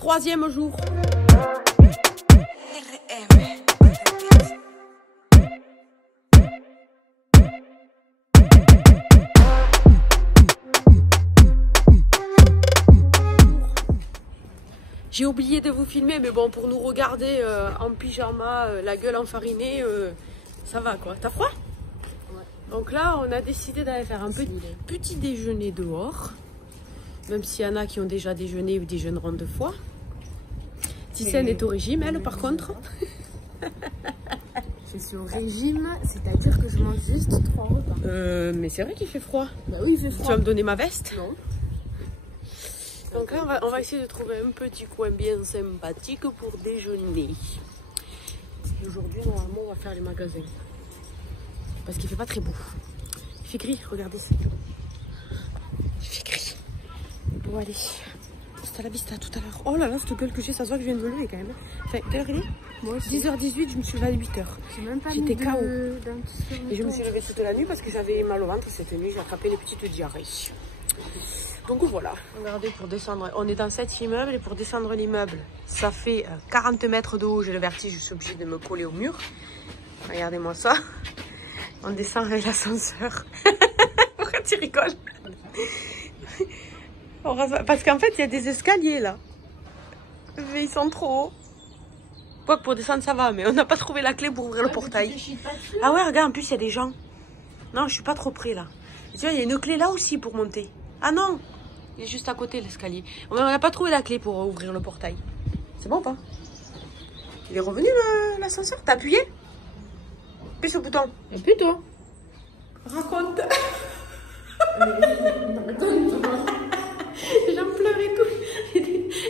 Troisième jour. J'ai oublié de vous filmer, mais bon, pour nous regarder en pyjama, la gueule enfarinée, ça va quoi. T'as froid? Ouais. Donc là, on a décidé d'aller faire un petit déjeuner dehors. Même s'il y en a qui ont déjà déjeuné ou déjeuneront 2 fois. Ticiane est au régime, elle, par contre. Je suis au régime, c'est-à-dire que je mange juste 3 repas. Mais c'est vrai qu'il fait froid. Bah oui, il fait froid. Tu vas me donner ma veste? Non. Donc là, on va essayer de trouver un petit coin bien sympathique pour déjeuner. Et aujourd'hui, normalement, on va faire les magasins. Parce qu'il fait pas très beau. Il fait gris, regardez. Il fait gris. Bon, allez. Hasta la vista, tout à l'heure. Oh là là, cette gueule que j'ai, ça se voit que je viens de me lever quand même. Enfin, quelle heure il est? Moi aussi. 10h18, je me suis levée à 8h. J'étais KO. Et je me suis levée toute la nuit parce que j'avais mal au ventre cette nuit. J'ai attrapé les petites diarrhées. Donc voilà, regardez, pour descendre, on est dans cet immeuble et pour descendre l'immeuble, ça fait 40 mètres de haut, j'ai le vertige, je suis obligée de me coller au mur. Regardez-moi ça. On descend avec l'ascenseur. Pourquoi tu rigoles? Parce qu'en fait, il y a des escaliers là. Mais ils sont trop hauts. Quoi que pour descendre, ça va, mais on n'a pas trouvé la clé pour ouvrir le portail. Ah ouais, regarde, en plus, il y a des gens. Non, je suis pas trop près là. Et tu vois, il y a une clé là aussi pour monter. Ah non! Il est juste à côté l'escalier. On n'a pas trouvé la clé pour ouvrir le portail. C'est bon ou pas? Il est revenu l'ascenseur? T'as appuyé? Appuie sur le bouton. Appuie toi. Raconte. J'en pleurais et tout.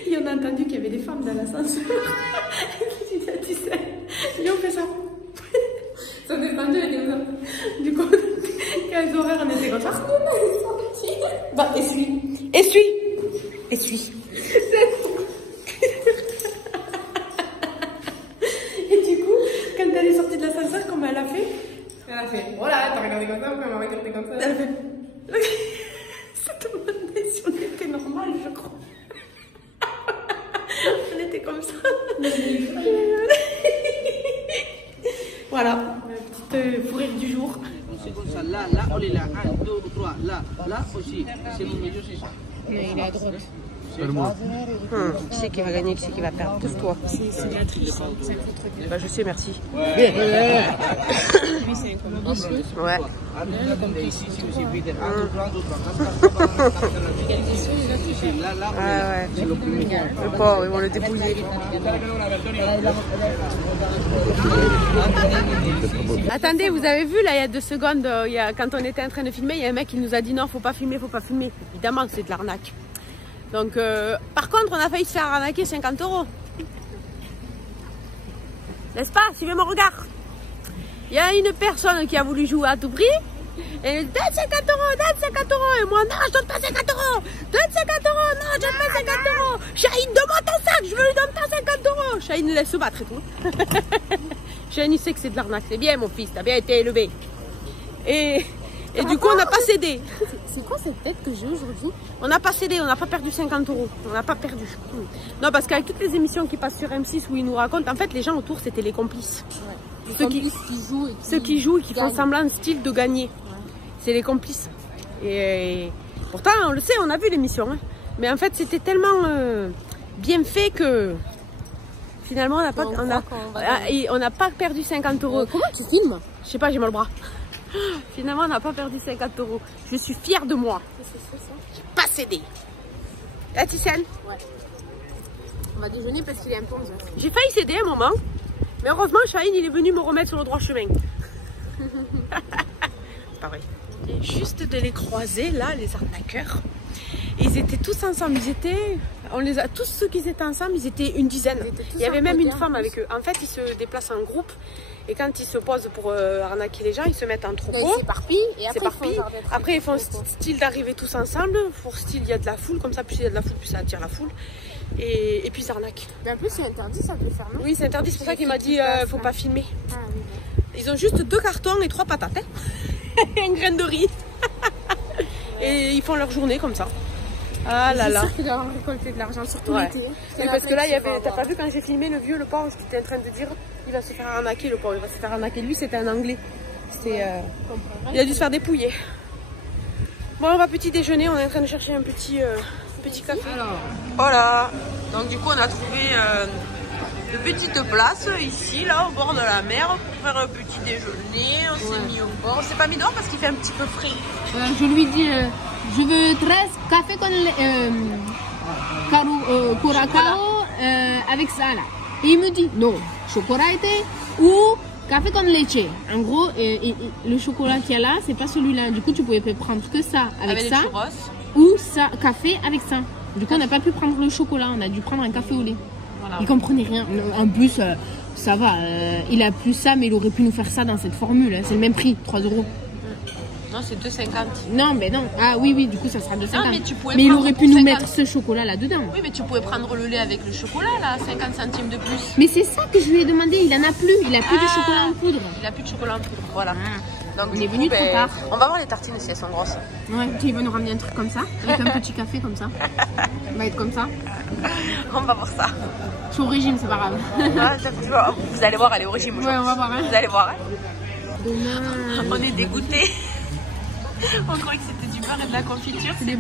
Et on a entendu qu'il y avait des femmes dans l'ascenseur. Ils ont fait ça. Ça on est descendu et comme ça. Du coup, quels horaires on était comme ça. Bah, essuie. Essuie. Essuie. Et du coup, quand elle est sortie de l'ascenseur, comment elle a fait? Elle a fait, voilà, t'as regardé comme ça, ou elle m'a regardé comme ça? Elle a fait. Ça te demandait si on était normal, je crois. On était comme ça. Voilà, petite fourrure du jour. C'est comme ça, là, là, on est là, 1, 2, 3, là, là aussi. C'est le milieu, c'est ça. Il est à droite. Qui c'est qui va gagner, qui c'est qui va perdre? Pousse-toi. C'est la triche, c'est un truc. Bah, je sais, merci. Lui, c'est un complice. Ouais. Le complice. Ouais. Le pauvre, ils vont le dépouiller. Attendez, vous avez vu là, il y a 2 secondes, quand on était en train de filmer, il y a un mec qui nous a dit non, faut pas filmer, faut pas filmer. Évidemment que c'est de l'arnaque. Donc, par contre, on a failli se faire arnaquer 50 €. N'est-ce pas? Suivez mon regard. Il y a une personne qui a voulu jouer à tout prix. Et elle dit, donne 50 €, donne 50 €. Et moi, non, je donne pas 50 €. Donne 50 €, non, je donne pas 50 €. Chahine, demande ton sac, je lui donne pas 50 €. Chahine laisse se battre et tout. Chahine, il sait que c'est de l'arnaque. C'est bien, mon fils, t'as bien été élevé. Et du coup, on n'a pas cédé. C'est quoi cette tête que j'ai aujourd'hui? On n'a pas cédé, on n'a pas perdu 50 €. On n'a pas perdu. Non, parce qu'avec toutes les émissions qui passent sur M6 où ils nous racontent, en fait, les gens autour, c'était les complices. Ouais. Ceux qui jouent et qui font semblant de style de gagner. Ouais. C'est les complices. Et pourtant, on le sait, on a vu l'émission. Hein. Mais en fait, c'était tellement bien fait que finalement, on n'a pas perdu 50 €. Comment tu filmes? Je sais pas, j'ai mal au bras. Finalement, on n'a pas perdu 50 €. Je suis fière de moi. J'ai pas cédé. La Ticiane? Ouais. On va déjeuner parce qu'il est un peu 11 h. J'ai failli céder un moment. Mais heureusement, Chahine, il est venu me remettre sur le droit chemin. C'est pas vrai. Et juste de les croiser, là, les arnaqueurs. Et ils étaient tous ensemble. Tous ceux qui étaient ensemble, ils étaient une dizaine. Il y avait même une femme avec eux. En fait, ils se déplacent en groupe. Et quand ils se posent pour arnaquer les gens, ils se mettent en troupeau. Ils s'éparpillent. Et après, ils font style d'arriver tous ensemble. Pour style, il y a de la foule. Comme ça, plus il y a de la foule, plus ça attire la foule. Et puis ils arnaquent. Mais en plus, c'est interdit, ça de le faire, non? Oui, c'est interdit. C'est pour ça qu'il m'a dit faut pas filmer. Ah, oui. Ils ont juste 2 cartons et 3 patates. Hein. Et une graine de riz. Et ils font leur journée comme ça. Ah là là. C'est sûr qu'ils doivent récolter de l'argent, surtout Ouais. l'été. Oui, parce que là, il y avait. T'as pas vu quand j'ai filmé le vieux, le pauvre, qui était en train de dire il va se faire arnaquer, le pauvre, il va se faire arnaquer. Lui, c'était un anglais. C'est. Il a dû se faire dépouiller. Bon, on va petit déjeuner, on est en train de chercher un petit café. Voilà. Donc, du coup, on a trouvé une petite place ici, là, au bord de la mer, pour faire un petit déjeuner. On s'est mis au bord. On s'est pas mis dehors parce qu'il fait un petit peu frais. Je lui dis, je veux 13 cafés con curacao avec ça là. Et il me dit non, chocolat ou café con leche. En gros, le chocolat qu'il y a là, c'est pas celui-là. Du coup, tu pouvais prendre que ça avec ça ou ça, café avec ça. Du coup, on n'a pas pu prendre le chocolat, on a dû prendre un café au lait. Voilà. Il comprenait rien. En plus, ça va, il a plus ça, mais il aurait pu nous faire ça dans cette formule. Hein. C'est le même prix, 3 €. Non, c'est 2,50. Non, mais non. Ah oui, oui, du coup, ça sera 2,50. Mais il aurait pu nous mettre ce chocolat là-dedans. Oui, mais tu pouvais prendre le lait avec le chocolat, là, 50 centimes de plus. Mais c'est ça que je lui ai demandé, il en a plus. Il a plus de chocolat en poudre. Il a plus de chocolat en poudre, voilà. Donc, il est venu trop tard. On va voir les tartines si elles sont grosses. Ouais, il va nous ramener un truc comme ça, avec un petit café comme ça. Il va être comme ça. On va voir ça. Je suis au régime, c'est pas grave. Vous allez voir, elle est au régime aujourd'hui. Ouais, on va voir. Hein. Vous allez voir. Hein. Demain. On est dégoûtés. On croyait que c'était du beurre et de la confiture. C'est des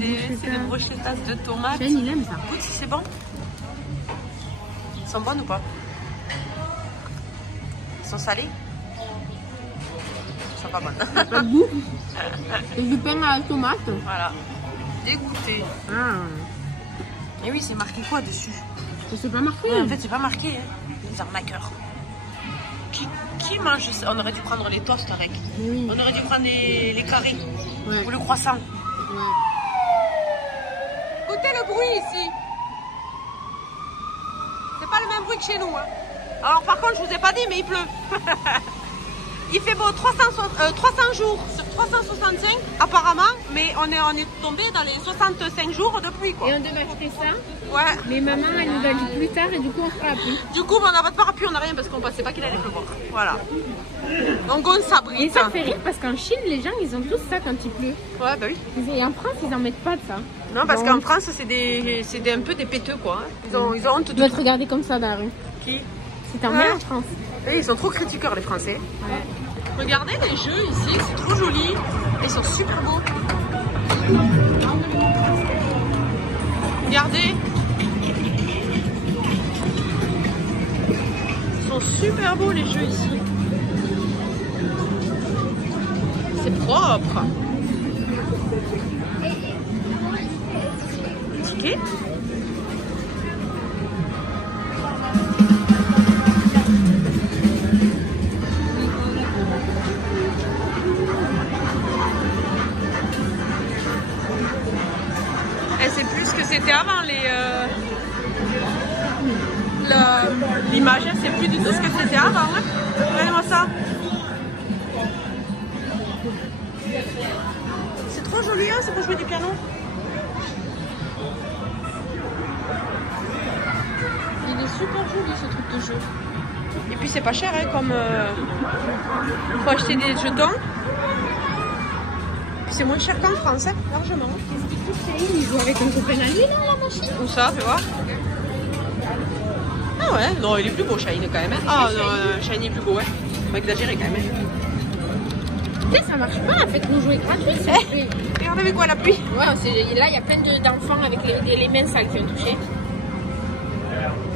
brochettas de tomates. Shane, il aime ça. Écoute si c'est bon. Ils sont bonnes ou pas? Ils sont salés? Ils sont pas bonnes. Pas de goût. C'est du pain à la tomate. Voilà. Dégoûté. Et oui, c'est marqué quoi dessus? C'est pas marqué. Ouais, en fait, c'est pas marqué. Hein. Les arnaqueurs. Qui mange ça? On aurait dû prendre les toasts avec. Oui. On aurait dû prendre les carrés. Ouais. Ou le croissant. Ouais. Écoutez le bruit ici. C'est pas le même bruit que chez nous. Hein. Alors par contre, je vous ai pas dit, mais il pleut. Il fait beau 300 jours sur 365 apparemment, mais on est tombé dans les 65 jours de pluie quoi. Et on devait acheter ça. Ouais. Mais maman elle nous a dit plus tard et du coup on fera la pluie. Du coup on n'a pas de parapluie, on n'a rien parce qu'on pensait pas qu'il allait pleuvoir. Voilà. Donc on s'abrite. Et ça fait rire parce qu'en Chine les gens ils ont tous ça quand il pleut. Ouais bah oui. Et en France ils en mettent pas de ça. Non parce qu'en France c'est un peu des péteux quoi. Ils ont honte de. Tu dois te regarder comme ça dans la rue. Qui? C'est en mer en France. Et ils sont trop critiqueurs les Français. Ouais. Regardez les jeux ici, c'est trop joli. Ils sont super beaux. Regardez. Ils sont super beaux les jeux ici. C'est propre. Ticket. C'était avant l'image, c'est plus du tout ce que c'était avant. Hein. Regardez-moi ça. C'est trop joli, hein, c'est pour jouer du piano. Il est super joli ce truc de jeu. Et puis c'est pas cher, hein, comme faut acheter des jetons. C'est moins cher qu'en France, hein, largement. Il joue avec un copain à lui, là, la machine. Où ça, fais voir. Ah ouais, non, il est plus beau, Shine, quand même. Hein. Ah non, Shine est plus beau, ouais. On va exagérer, quand même. Tu sais, ça marche pas, faites-nous jouer gratuit, s'il vous plaît. Regardez avec quoi, la pluie. Ouais, là, il y a plein d'enfants avec les mains sales qui ont touché.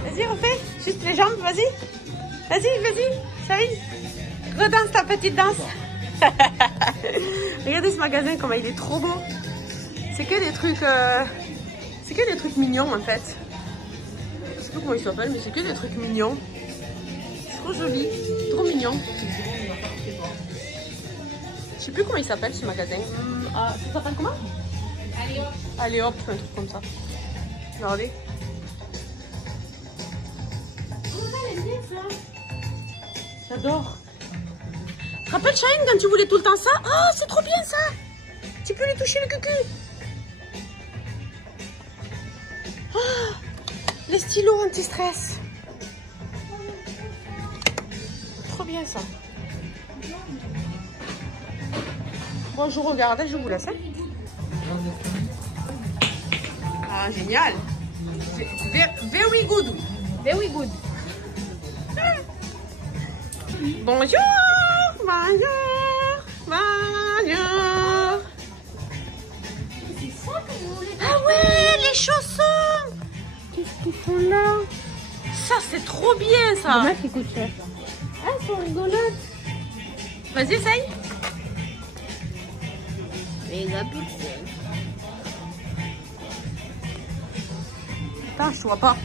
Vas-y, refais. Juste les jambes, vas-y. Vas-y, Shine. Redanse ta petite danse. Regardez ce magasin, comment il est trop beau. C'est que des trucs mignons en fait. Je sais pas comment il s'appelle, mais c'est que des trucs mignons. C'est trop joli, trop mignon. Je sais plus comment il s'appelle ce magasin. Ça s'appelle comment? Allez hop, un truc comme ça. Regardez. J'adore. Tu te rappelles Shine quand tu voulais tout le temps ça? Oh, c'est trop bien ça. Tu peux lui toucher le cucu. Oh, les stylos anti-stress. Trop bien ça. Bon, je regarde et je vous laisse. Hein. Ah, génial. Very good. Very good. Bonjour. Bonjour. Bonjour. Ah ouais, les chaussons. Qu'est-ce qu'ils font là? Ça, c'est trop bien, ça. Dommage qu'ils coûtent cher. Ah, ils sont rigolotes. Vas-y, essaye. Mégapixels. Putain, je vois pas.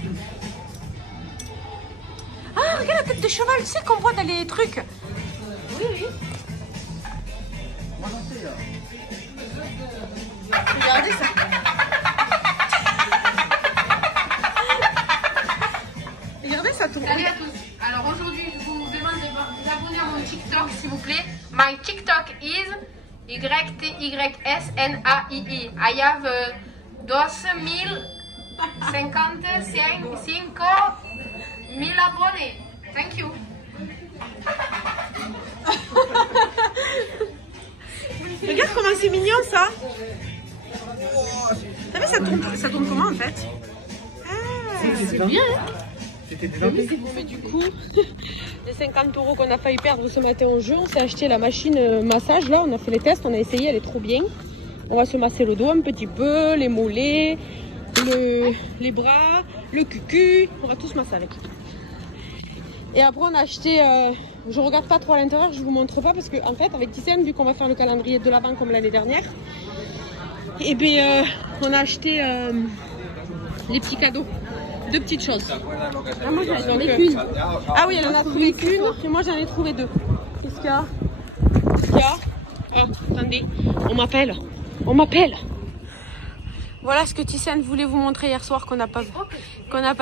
Ah, regarde la tête de cheval, tu sais qu'on voit dans les trucs. Oui, oui. Regardez ça. Regardez ça tourne. Salut à tous. Alors aujourd'hui, je vous demande de vous abonner à mon TikTok, s'il vous plaît. My TikTok is YTYSNAII. I have 12.055 abonnés. Thank you. Regarde comment c'est mignon ça. T'as vu ça tourne comment en fait? C'est bien, hein? Mais du coup, les 50 € qu'on a failli perdre ce matin au jeu, on s'est acheté la machine massage là, on a fait les tests, on a essayé, elle est trop bien. On va se masser le dos un petit peu, les mollets, les bras, le cucu, on va tout se masser avec. Et après on a acheté, je regarde pas trop à l'intérieur, je vous montre pas parce que en fait avec Tissem, vu qu'on va faire le calendrier de l'Avent comme l'année dernière, et bien on a acheté les petits cadeaux. Deux petites choses. Ah, moi j'en ai qu'une. Ah oui, elle en a trouvé qu'une, et moi j'en ai trouvé deux. Qu'est-ce qu'il y a? Oh, attendez, on m'appelle. On m'appelle. Voilà ce que Tissane voulait vous montrer hier soir qu'on n'a pas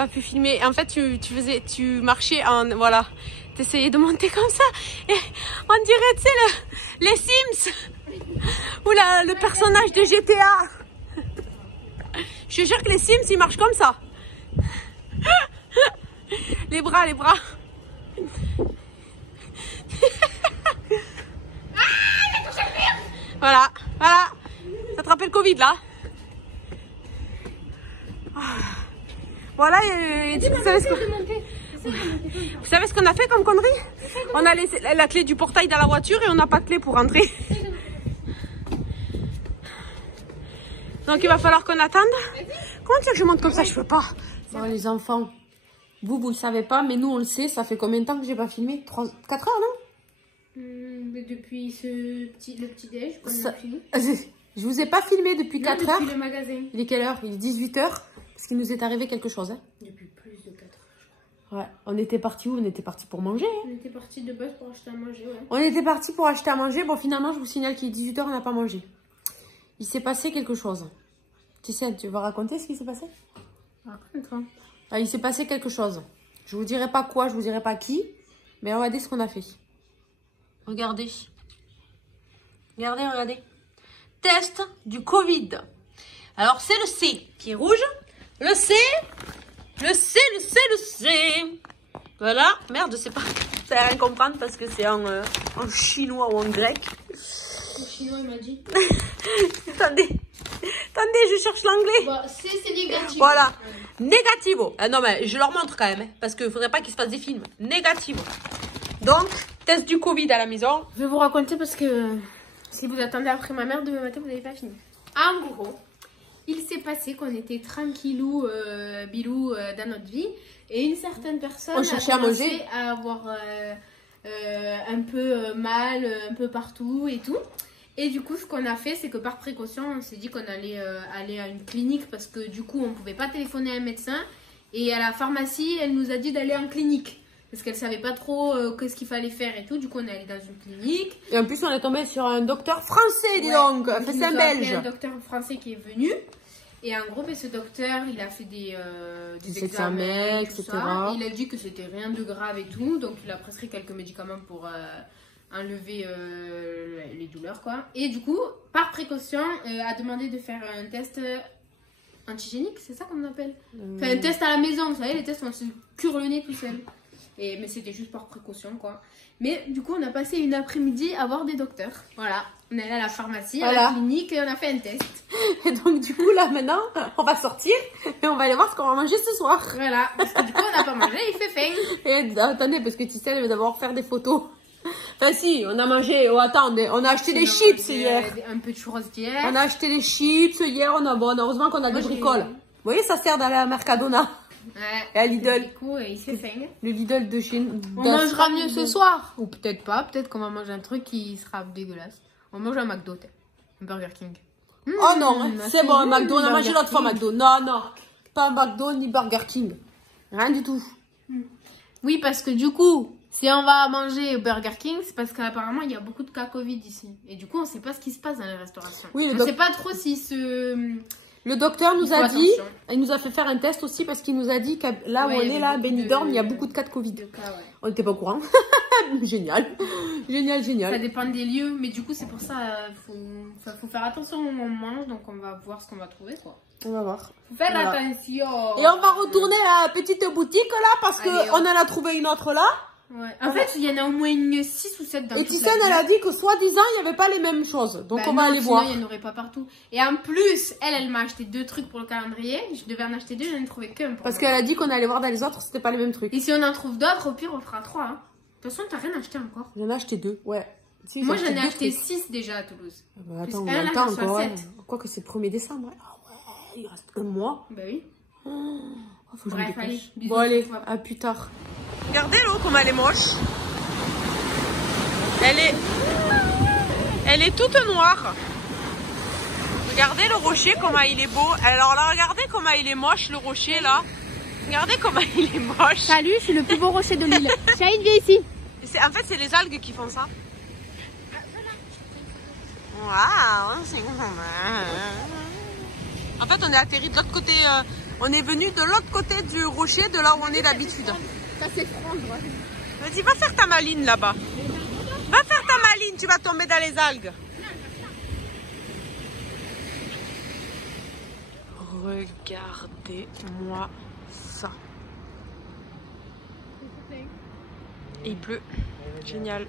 pu filmer. En fait, tu marchais en, voilà, t'essayais de monter comme ça et on dirait, tu sais, les Sims ou le personnage de GTA. Je te jure que les Sims ils marchent comme ça. Les bras. Voilà. Ça te rappelle le Covid là. Voilà, vous savez ce qu'on a fait comme connerie? On a laissé la clé du portail dans la voiture et on n'a pas de clé pour rentrer. Donc il va falloir qu'on attende. Comment tu veux que je monte comme ça? Je peux pas. Bon, les enfants, vous le savez pas, mais nous on le sait. Ça fait combien de temps que j'ai pas filmé? 4 heures, non? Depuis le petit déj qu'on a fini. Je vous ai pas filmé depuis 4 heures. Depuis le magasin. Il est quelle heure? Il est 18 h. Parce qu'il nous est arrivé quelque chose. Hein. Depuis plus de 4 heures. Ouais. On était parti où? On était parti pour manger. Hein. On était parti de base pour acheter à manger, ouais. On était parti pour acheter à manger. Bon, finalement, je vous signale qu'il est 18 h, on n'a pas mangé. Il s'est passé quelque chose. Tu sais, tu vas raconter ce qui s'est passé? Raconte-toi. Ah, il s'est passé quelque chose. Je vous dirai pas quoi, je vous dirai pas qui. Mais regardez ce qu'on a fait. Regardez. Regardez. Test du Covid. Alors, c'est le C qui est rouge. Le C. Voilà. Merde, je sais pas. Ça va rien comprendre parce que c'est en chinois ou en grec. Le chinois, il m'a dit. Attendez, je cherche l'anglais. Bah, c'est négatif. Voilà. Negativo. Ah non, mais je leur montre quand même. Hein, parce qu'il ne faudrait pas qu'il se passe des films. Negativo. Donc, test du Covid à la maison. Je vais vous raconter parce que si vous attendez après ma mère demain matin, vous n'avez pas fini. En gros, il s'est passé qu'on était tranquillou, bilou dans notre vie. Et une certaine personne a commencé à avoir un peu mal, un peu partout et tout. Et du coup, ce qu'on a fait, c'est que par précaution, on s'est dit qu'on allait aller à une clinique parce que du coup, on ne pouvait pas téléphoner à un médecin. Et à la pharmacie, elle nous a dit d'aller en clinique. Parce qu'elle ne savait pas trop ce qu'il fallait faire et tout. Du coup, on est allé dans une clinique. Et en plus, on est tombé sur un docteur français, dis donc. C'est un belge. Un docteur français qui est venu. Et en gros, ce docteur, il a fait des examens, etc. Il a dit que c'était rien de grave et tout. Donc, il a prescrit quelques médicaments pour enlever les douleurs, quoi. Et du coup, par précaution, a demandé de faire un test antigénique, c'est ça qu'on appelle? Enfin, un test à la maison, vous savez, les tests, on se cure le nez tout seul. Mais c'était juste par précaution, quoi. Mais du coup, on a passé une après-midi à voir des docteurs. Voilà. On est allé à la pharmacie, à la clinique et on a fait un test. Et donc, du coup, là, maintenant, on va sortir et on va aller voir ce qu'on va manger ce soir. Voilà. Parce que du coup, on n'a pas mangé, il fait faim. Et attendez, parce que Tissel, elle va d'abord faire des photos. Enfin, si, on a mangé. Oh, attends, on a acheté des chips hier. Un peu de churros hier. On a acheté des chips hier. Heureusement qu'on a des bricoles. Vous voyez, ça sert dans la Mercadona. Ouais. Et à Lidl. Du coup, il fait faim. Le Lidl de chez nous. On mangera mieux ce soir. Ou peut-être pas. Peut-être qu'on va manger un truc qui sera dégueulasse. On mange un McDo, un Burger King. Oh non, c'est bon, un McDo. On a mangé l'autre fois McDo. Non, non. Pas un McDo ni Burger King. Rien du tout. Oui, parce que du coup, si on va manger au Burger King, c'est parce qu'apparemment, il y a beaucoup de cas Covid ici. Et du coup, on ne sait pas ce qui se passe dans les restaurations. Oui, on ne sait pas trop si Le docteur nous a dit, il nous a fait faire un test aussi parce qu'il nous a dit que là où on est là, à Benidorm, il y a beaucoup de cas de Covid. On n'était pas au courant. Génial. Génial, génial. Ça dépend des lieux, mais du coup, c'est pour ça, faut faire attention où on mange, donc on va voir ce qu'on va trouver, quoi. On va voir. Faut faire attention. Et on va retourner à la petite boutique là parce qu'on en a trouvé une autre là. Ouais. En fait, il y en a au moins 6 ou 7 dans Et Tissane, elle a dit que soi-disant, il n'y avait pas les mêmes choses. Donc on va aller voir. Sinon, il n'y en aurait pas partout. Et en plus, elle m'a acheté 2 trucs pour le calendrier. Je devais en acheter 2, je n'en ai trouvé qu'un. Parce qu'elle a dit qu'on allait voir dans les autres, c'était pas les mêmes trucs. Et si on en trouve d'autres, au pire, on fera 3. Hein. De toute façon, t'as rien acheté encore. J'en ai acheté 2, ouais. Si, moi, j'en ai acheté 6 déjà à Toulouse. Bah, attends, on a le temps encore. Quoi que c'est le 1er décembre. Ah ouais, il reste un mois. Bah oui. Faut que bref, allez. Bisous, bon, allez, à plus tard. Regardez l'eau, comme elle est moche. Elle est toute noire. Regardez le rocher, comment il est beau. Alors là, regardez comment il est moche, le rocher, là. Regardez comment il est moche. Salut, je suis le plus beau rocher de l'île. Shahid, viens ici. En fait, c'est les algues qui font ça. Waouh, c'est en fait, on est atterri de l'autre côté. On est venu de l'autre côté du rocher, de là où on est d'habitude. Ça s'effondre. Vas-y, va faire ta maline là-bas. Va faire ta maline, tu vas tomber dans les algues. Regardez-moi ça. Et il pleut. Génial.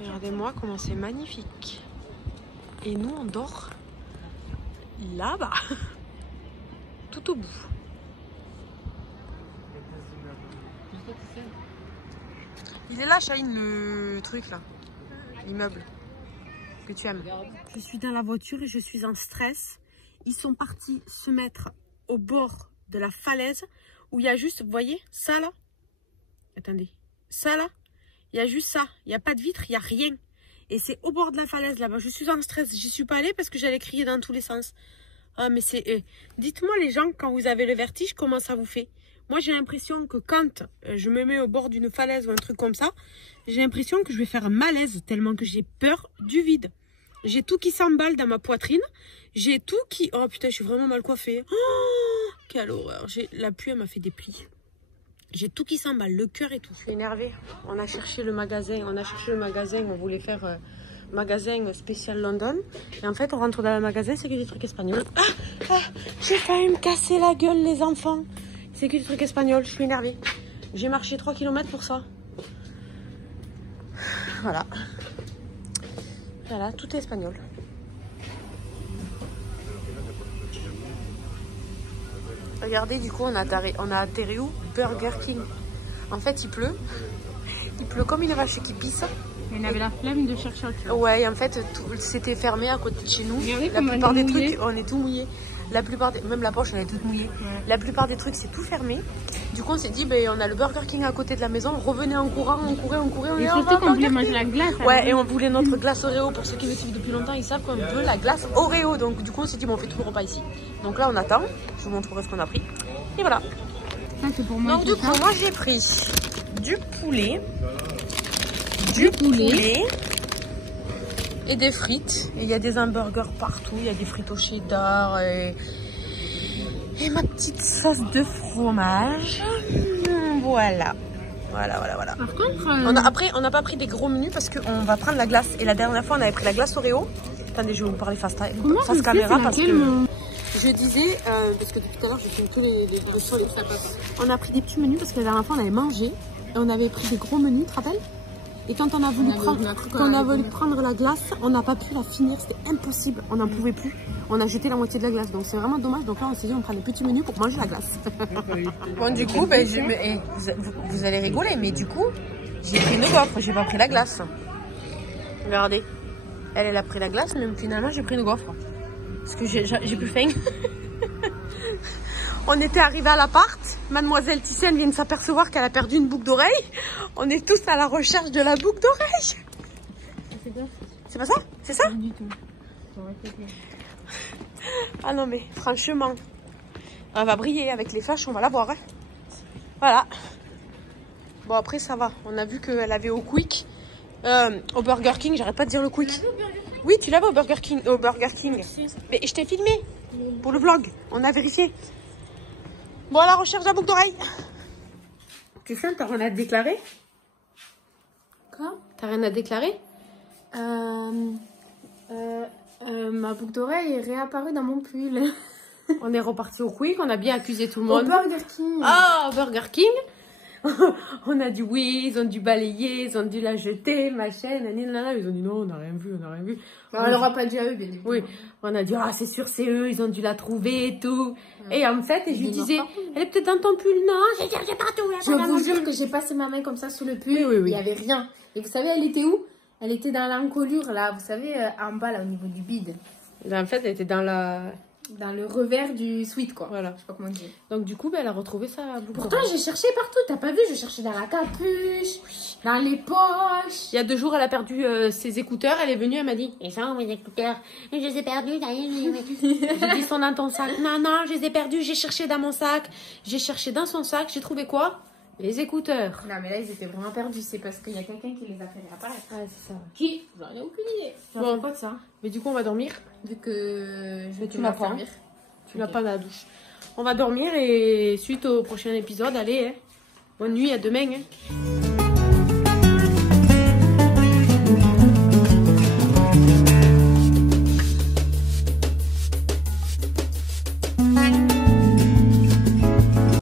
Regardez-moi comment c'est magnifique. Et nous, on dort là-bas. Tout au bout. Il est là, Chahine, le truc là. L'immeuble que tu aimes. Je suis dans la voiture et je suis en stress. Ils sont partis se mettre au bord de la falaise où il y a juste, vous voyez, ça là. Attendez. Ça là, il y a juste ça. Il n'y a pas de vitre, il n'y a rien. Et c'est au bord de la falaise là-bas. Je suis en stress. J'y suis pas allée parce que j'allais crier dans tous les sens. Ah, mais c'est... Dites-moi les gens, quand vous avez le vertige, comment ça vous fait? Moi, j'ai l'impression que quand je me mets au bord d'une falaise ou un truc comme ça, j'ai l'impression que je vais faire un malaise tellement que j'ai peur du vide. J'ai tout qui s'emballe dans ma poitrine. J'ai tout qui... Oh putain, je suis vraiment mal coiffée. Oh, quelle horreur. La pluie, elle m'a fait des plis. J'ai tout qui s'emballe, le cœur et tout. Je suis énervée. On a cherché le magasin. On voulait faire magasin spécial London. Et en fait, on rentre dans le magasin, c'est que des trucs espagnols. J'ai failli me casser la gueule, les enfants. C'est que des trucs espagnols. Je suis énervée. J'ai marché 3 km pour ça. Voilà. Voilà, tout est espagnol. Regardez, du coup, on a atterri où? Burger King. En fait, il pleut. Il pleut comme une vache qui pisse. On avait la flemme de chercher autre chose. Ouais, en fait, c'était fermé à côté de chez nous. La plupart des trucs, on est tout mouillé. La plupart même la poche, elle est toute mouillée. Ouais. La plupart des trucs, c'est tout fermé. Du coup, on s'est dit, ben, on a le Burger King à côté de la maison. On revenait en courant, on courait. Et surtout qu'on voulait manger la glace. Ouais, et on voulait notre glace Oreo. Pour ceux qui me suivent depuis longtemps, ils savent qu'on veut la glace Oreo. Donc, du coup, on s'est dit, bon, on fait tout le repas ici. Donc là, on attend. Je vous montrerai ce qu'on a pris. Et voilà. Ça, c'est pour moi. Donc, du coup, moi, j'ai pris du poulet. Et des frites. Et il y a des hamburgers partout. Il y a des frites au cheddar et ma petite sauce de fromage. Voilà. Par contre, après, on n'a pas pris des gros menus parce qu'on va prendre la glace. Et la dernière fois, on avait pris la glace Oreo. Attendez, je vais vous parler face caméra parce que je disais, parce que depuis tout à l'heure, je filme tous les sons. On a pris des petits menus parce que la dernière fois, on avait mangé. et on avait pris des gros menus, tu te rappelles? Et quand on a voulu, prendre la glace, on n'a pas pu la finir, c'était impossible, on n'en pouvait plus. On a jeté la moitié de la glace, donc c'est vraiment dommage. Donc là, on s'est dit, on prend des petits menus pour manger la glace. Bon, du coup, ben, vous allez rigoler, mais du coup, j'ai pris une gaufre, j'ai pas pris la glace. Regardez, elle a pris la glace, mais finalement, j'ai pris une gaufre. Parce que j'ai plus faim. On était arrivé à l'appart, mademoiselle Ticienne vient de s'apercevoir qu'elle a perdu une boucle d'oreille. On est tous à la recherche de la boucle d'oreille. C'est pas ça? C'est ça? Du tout. Ah non mais franchement, elle va briller avec les flashs, on va la voir. Hein. Voilà. Bon après ça va, on a vu qu'elle avait au Quick, au Burger King, j'arrête pas de dire le Quick. Oui, tu l'avais au Burger King. Mais je t'ai filmé pour le vlog, on a vérifié. Bon, à la recherche de la boucle d'oreille. Tu sais, t'as rien à déclarer? Quoi? T'as rien à déclarer? Ma boucle d'oreille est réapparue dans mon pull. On est reparti au Quick, on a bien accusé tout le monde. Au Burger King. Ah, au Burger King. On a dit oui, ils ont dû balayer, ils ont dû la jeter, machin, nanana. Ils ont dit non, on n'a rien vu, on n'a rien vu. On leur a pas dit à eux, bien évidemment. Oui, on a dit ah c'est sûr c'est eux, ils ont dû la trouver et tout. Et en fait, je lui disais, elle est peut-être dans ton pull, non, j'ai cherché partout. Je vous jure que j'ai passé ma main comme ça sous le pull, il n'y avait rien. Et vous savez, elle était où? Elle était dans l'encolure là, vous savez, en bas là, au niveau du bide. En fait, elle était dans le revers du sweat quoi. Voilà. Je sais pas comment dire. Donc du coup, elle a retrouvé sa boucle. Pourtant, j'ai cherché partout. T'as pas vu? Je cherchais dans la capuche, dans les poches. Il y a 2 jours, elle a perdu ses écouteurs. Elle est venue, elle m'a dit, et ça, mes écouteurs, je les ai perdus. J'ai dit, sont dans ton sac. Non, non, je les ai perdus. J'ai cherché dans mon sac. J'ai cherché dans son sac. J'ai trouvé quoi? Les écouteurs. Non, mais là, ils étaient vraiment perdus. C'est parce qu'il y a quelqu'un qui les a fait réapparaître. Ouais, c'est ça. Qui? J'en ai aucune idée. Bon, pas de ça. Mais du coup, on va dormir. Vu que je vais tu m'as pas. servir. Tu l'as pas dans la douche. On va dormir et suite au prochain épisode, allez, hein. Bonne nuit, à demain. Hein.